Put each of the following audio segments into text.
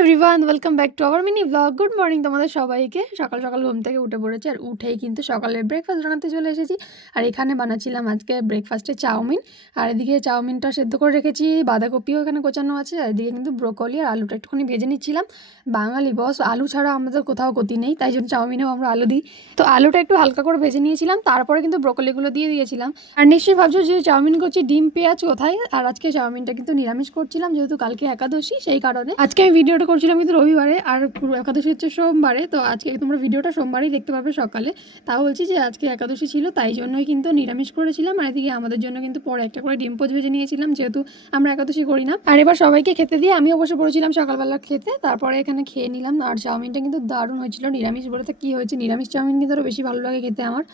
Everyone, welcome back to our mini blog. Good morning তোমাদের সবাইকে। সকাল সকাল ঘুম থেকে উঠে পড়েছি, আর উঠেই কিন্তু সকালের ব্রেকফাস্ট বানাতে চলে এসেছি। আর এখানে বানাচ্ছিলাম আজকে ব্রেকফাস্টে চাউমিন। আর এদিকে চাউমিনটা সেদ্ধ করে রেখেছি, বাঁধাকপিও এখানে কোচানো আছে। আর এদিকে কিন্তু ব্রোকলি আর আলুটা একটুখানি ভেজে নিচ্ছিলাম। বাঙালি বস, আলু ছাড়া আমাদের কোথাও গতি নেই, তাই জন্য চাউমিনেও আমরা আলু দিই। তো আলুটা একটু হালকা করে ভেজে নিয়েছিলাম, তারপরে কিন্তু ব্রোকলিগুলো দিয়ে দিয়েছিলাম। আর নিশ্চয়ই ভাবছো যে চাউমিন করছি, ডিম পেঁয়াজ কোথায়? আর আজকে চাউমিনটা কিন্তু নিরামিষ করছিলাম, যেহেতু কালকে একাদশী, সেই কারণে আজকে আমি ভিডিওটা করছিলাম কিন্তু রবিবারে, আর একাদশী হচ্ছে সোমবারে। তো আজকে তোমরা ভিডিওটা সোমবারেই দেখতে পাবে সকালে। তাও বলছি যে আজকে একাদশী ছিল, তাই জন্যই কিন্তু নিরামিষ করেছিলাম। আর এদিকে আমাদের জন্য কিন্তু পরে একটা করে ডিম পোচ ভেজে নিয়েছিলাম, যেহেতু আমরা একাদশী করি না। আর এবার সবাইকে খেতে দিয়ে আমিও বসে পড়েছিলাম সকালবেলা খেতে। তারপরে এখানে খেয়ে নিলাম। আর চাউমিনটা কিন্তু দারুণ হয়েছিল। নিরামিষ বলে তো কী হয়েছে, নিরামিষ চাউমিন কিন্তু আরও বেশি ভালো লাগে খেতে আমার।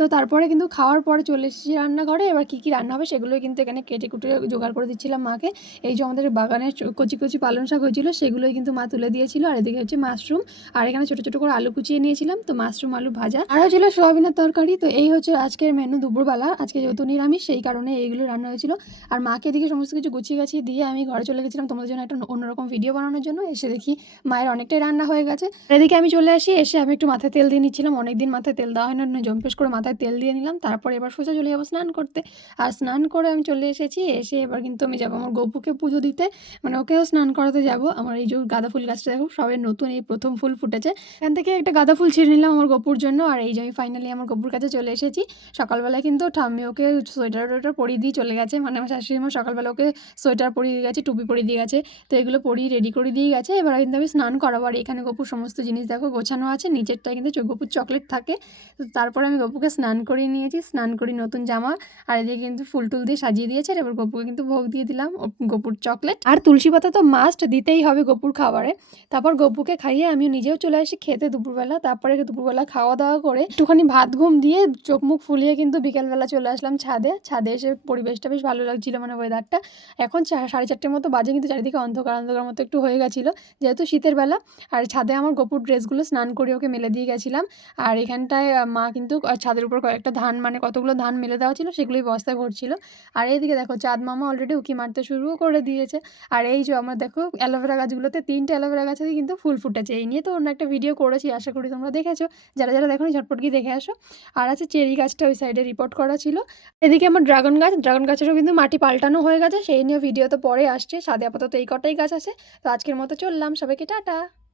তো তারপরে কিন্তু খাওয়ার পরে চলে এসেছি রান্নাঘরে। এবার কী কী রান্না হবে সেগুলোই কিন্তু এখানে কেটে কুটে জোগাড় করে দিচ্ছিলাম মাকে। এই যে আমাদের বাগানের কচি কচি পালং শাক হয়েছিল, সেগুলোই কিন্তু মা তুলে দিয়েছিল। আর এদিকে হচ্ছে মাশরুম, আর এখানে ছোটো ছোটো করে আলু কুচিয়ে নিয়েছিলাম। তো মাশরুম আলু ভাজা, আর হয়েছিল সোয়াবিনের তরকারি। তো এই হচ্ছে আজকের মেনু দুপুরবেলা। আজকে যেহেতু নিরামিষ, সেই কারণে এইগুলো রান্না হয়েছিল। আর মাকে এদিকে সমস্ত কিছু গুছিয়ে গাছিয়ে দিয়ে আমি ঘরে চলে গেছিলাম তোমাদের জন্য একটা অন্যরকম ভিডিও বানানোর জন্য। এসে দেখি মায়ের অনেকটাই রান্না হয়ে গেছে। এদিকে আমি চলে আসি, এসে আমি একটু মাথায় তেল দিয়ে নিচ্ছিলাম। অনেকদিন মাথায় তেল দেওয়া হয় না, জম্পেশ করে মাথায় তেল দিয়ে নিলাম। তারপরে এবার সোজা চলে যাবো স্নান করতে। আর স্নান করে আমি চলে এসেছি। এসে এবার কিন্তু আমি যাবো আমার গপুকে পুজো দিতে, মানে ওকেও স্নান করাতে যাব। আমার এই যে গাঁদা ফুল গাছটা দেখো, সবে নতুন এই প্রথম ফুল ফুটেছে। এখান থেকে একটা গাঁদা ফুল ছিঁড়ে নিলাম আমার গপুর জন্য। আর এই যে আমি ফাইনালি আমার গপুর কাছে চলে এসেছি। সকালবেলায় কিন্তু ঠাম্মি ওকে সোয়েটার টোয়েটার পরিয়ে দিয়ে চলে গেছে, মানে আমার শাশুড়ি মা সকালবেলা ওকে সোয়েটার পরিয়ে দিয়ে গেছে, টুপি পরিয়ে দিয়ে গেছে। তো এগুলো পরিয়ে রেডি করে দিয়ে গেছে। এবার কিন্তু আমি স্নান করাবো। আর এখানে গপুর সমস্ত জিনিস দেখো গোছানো আছে, নিচেরটায় কিন্তু গপুর চকলেট থাকে। তো তারপরে আমি গপুকে স্নান করিয়ে নিয়েছি, স্নান করি নতুন জামা। আর এদিকে কিন্তু ফুল টুল দিয়ে সাজিয়ে দিয়েছে। আর এবার গপুকে কিন্তু ভোগ দিয়ে দিলাম, গপুর চকলেট আর তুলসী পাতা তো মাস্ট দিতেই হবে গপুর খাবারে। তারপর গপুকে খাইয়ে আমি নিজেও চলে আসি খেতে দুপুরবেলা। তারপরে দুপুরবেলা খাওয়া দাওয়া করে একটুখানি ভাত ঘুম দিয়ে চোখ মুখ ফুলিয়ে কিন্তু বিকেলবেলা চলে আসলাম ছাদে। ছাদে এসে পরিবেশটা বেশ ভালো লাগছিল, মানে ওয়েদারটা। এখন 4:30 মতো বাজে, কিন্তু চারিদিকে অন্ধকার অন্ধকার মতো একটু হয়ে গেছিলো, যেহেতু শীতের বেলা। আর ছাদে আমার গপুর ড্রেসগুলো স্নান করে ওকে মেলে দিয়ে গেছিলাম। আর এখানটায় মা কিন্তু ছাদের উপর কয়েকটা ধান, মানে কতগুলো ধান মেলে দেওয়া ছিল, সেগুলোই বস্তায় ভরছিল। আর এইদিকে দেখো চাঁদ মামা অলরেডি উঁকি মারতে শুরুও করে দিয়েছে। আর এই যে আমরা দেখো অ্যালোভেরা গাছগুলোতে 3টে অ্যালোভেরা গাছে কিন্তু ফুল ফুটেছে। এই নিয়ে তো অন্য একটা ভিডিও করেছি, আশা করি তোমরা দেখেছো। যারা যারা দেখোনি ঝটপট গিয়ে দেখে আসো। আর আছে চেরি গাছটা ওই সাইডে রিপোর্ট করা ছিল। এদিকে আমার ড্রাগন গাছেরও কিন্তু মাটি পাল্টানো হয়ে গেছে, সেই নিয়ে ভিডিও তো পরে আসছে। ছাদে আপাতত এই কটাই গাছ আছে। তো আজকের মতো চললাম, সবাইকে টাটা।